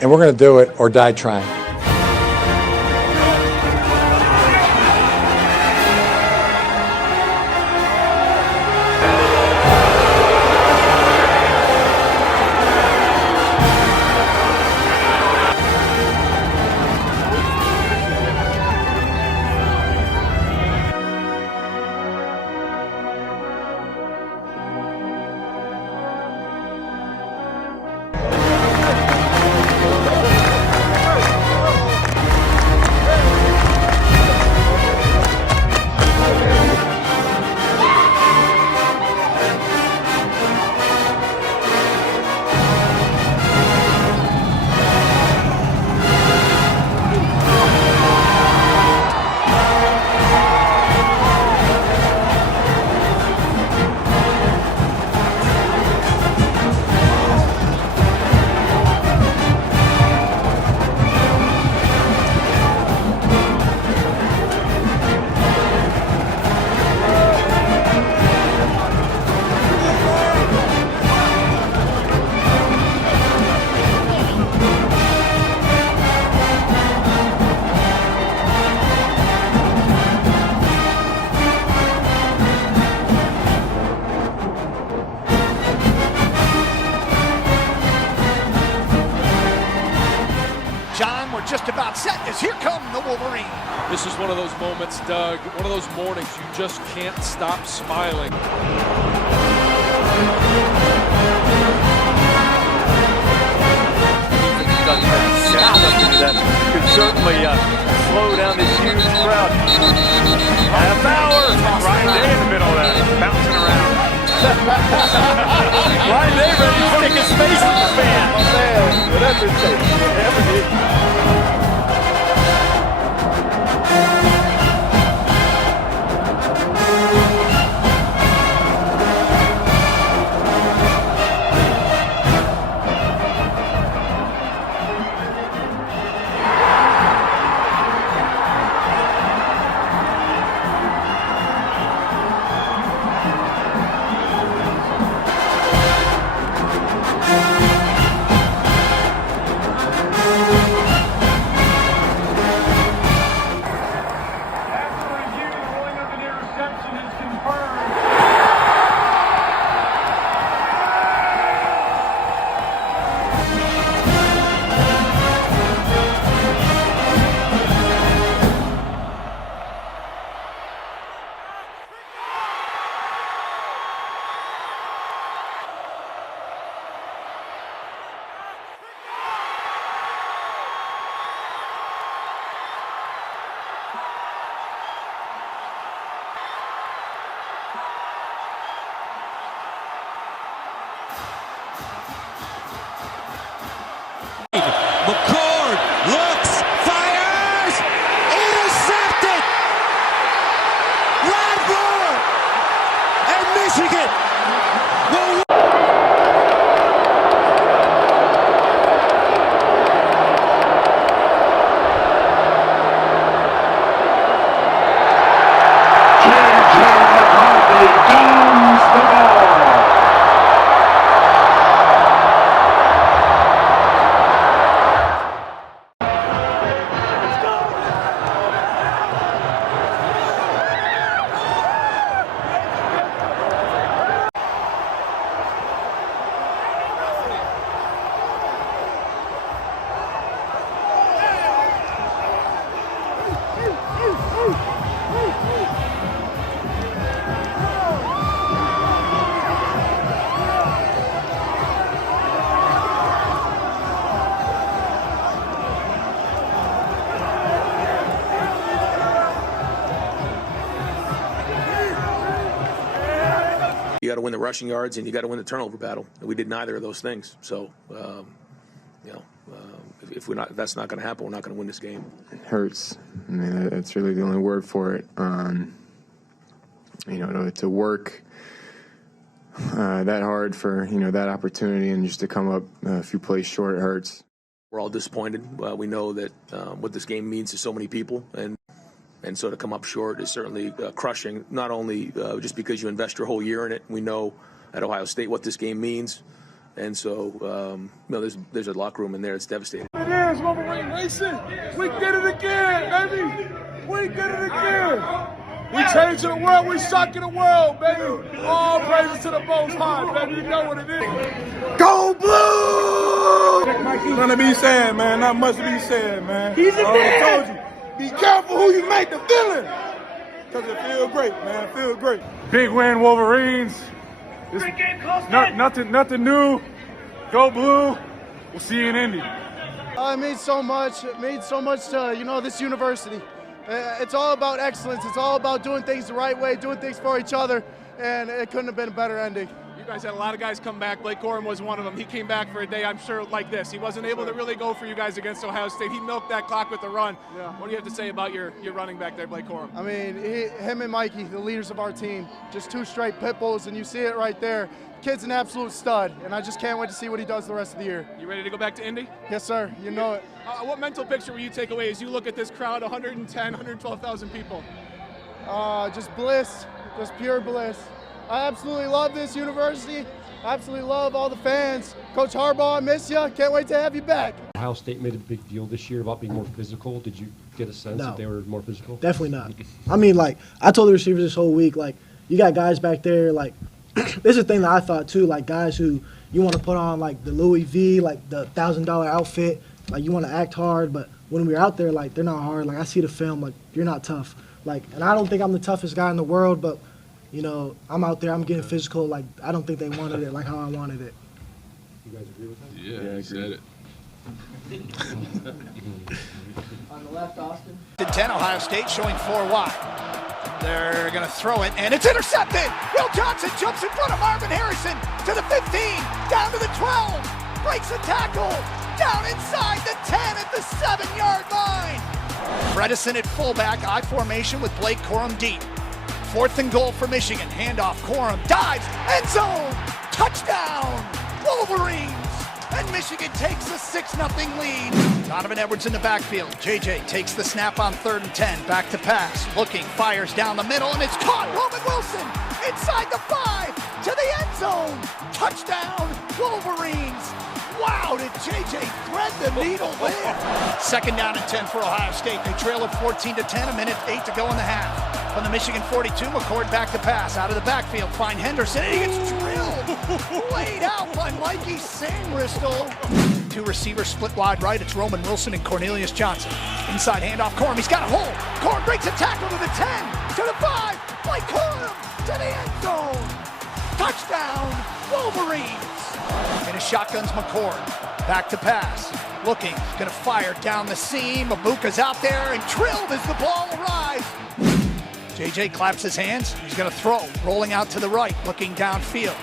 and we're going to do it or die trying. John, we're just about set as here come the Wolverines. This is one of those moments, Doug, one of those mornings you just can't stop smiling. That could certainly slow down this huge crowd. Half hour. Ryan Day in the middle of that, bouncing around. Ryan Day ready to stick his face in the fan. Oh, man. Whatever it takes. McCord looks, fires, intercepted! Radford and Michigan will You got to win the rushing yards and you got to win the turnover battle. And we did neither of those things. So, if that's not going to happen, we're not going to win this game. It hurts. I mean, that's really the only word for it. To work that hard for that opportunity and just to come up a few plays short, it hurts. We're all disappointed. We know that what this game means to so many people, and so to come up short is certainly crushing, not only just because you invest your whole year in it. We know at Ohio State what this game means, And so, there's a locker room in there that's devastating. It is Wolverine Nation. We did it again, baby. We did it again. We changing the world. We shocking the world, baby. All praises to the Most High, baby. You know what it is. Go Blue! Nothing to be said, man. Not much to be said, man. He's a man. I told you. Be careful who you make the villain. Because it feels great, man. It feels great. Big win, Wolverines. Nothing new. Go Blue. We'll see you in Indy. It means so much. It means so much to, this university. It's all about excellence. It's all about doing things the right way, doing things for each other, and it couldn't have been a better ending. You guys had a lot of guys come back. Blake Corum was one of them. He came back for a day, I'm sure, like this. He wasn't able to really go for you guys against Ohio State. He milked that clock with the run. Yeah. What do you have to say about your running back there, Blake Corum? I mean, him and Mikey, the leaders of our team, just two straight pit bulls, and you see it right there. Kid's an absolute stud, and I just can't wait to see what he does the rest of the year. You ready to go back to Indy? Yes, sir. You know it. What mental picture will you take away as you look at this crowd, 110, 112,000 people? Just bliss, just pure bliss. I absolutely love this university. I absolutely love all the fans. Coach Harbaugh, I miss you. Can't wait to have you back. Ohio State made a big deal this year about being more physical. Did you get a sense that they were more physical? Definitely not. I mean, I told the receivers this whole week, you got guys back there, this is the thing that I thought too, guys who you want to put on the Louis V, the $1,000 outfit, you want to act hard, but when we're out there, they're not hard. I see the film, you're not tough. And I don't think I'm the toughest guy in the world, but I'm out there, I'm getting physical. I don't think they wanted it how I wanted it. You guys agree with that? Yeah, I said it. On the left, Austin. 10, Ohio State showing 4 wide. They're going to throw it, and it's intercepted. Will Johnson jumps in front of Marvin Harrison to the 15, down to the 12, breaks the tackle, down inside the 10 at the 7-yard line. Bredesen at fullback, I formation with Blake Corum deep. 4th and goal for Michigan. Handoff, Corum dives, end zone, touchdown, Wolverines. And Michigan takes a 6-0 lead. Donovan Edwards in the backfield. JJ takes the snap on 3rd and 10. Back to pass. Looking, fires down the middle, and it's caught. Roman Wilson inside the 5 to the end zone. Touchdown, Wolverines. Wow, did JJ thread the needle there? 2nd down and 10 for Ohio State. They trail it 14-10, a minute 8 to go in the half. From the Michigan 42, McCord back to pass. Out of the backfield, find Henderson, and he gets drilled. Laid out by Mikey Sandristle. 2 receivers split wide right. It's Roman Wilson and Cornelius Johnson. Inside handoff, Corum. He's got a hole. Corum breaks a tackle to the 10, to the 5. Blake Corum to the end zone. Touchdown, Wolverines. And his shotgun's McCord. Back to pass. Looking, gonna fire down the seam. Mabuka's out there and drilled as the ball arrives. JJ claps his hands. He's gonna throw. Rolling out to the right, looking downfield.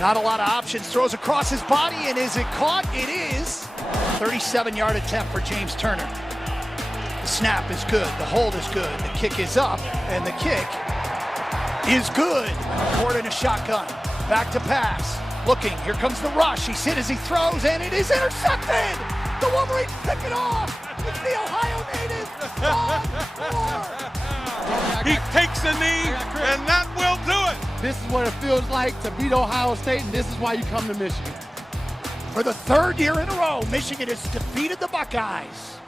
Not a lot of options. Throws across his body, and is it caught? It is. 37-yard attempt for James Turner. The snap is good. The hold is good. The kick is up, and the kick is good. McCord in a shotgun. Back to pass. Looking, here comes the rush. He's hit as he throws, and it is intercepted! The Wolverines pick it off! It's the Ohio native, Ron Moore! He takes a knee, and that will do it! This is what it feels like to beat Ohio State, and this is why you come to Michigan. For the 3rd year in a row, Michigan has defeated the Buckeyes.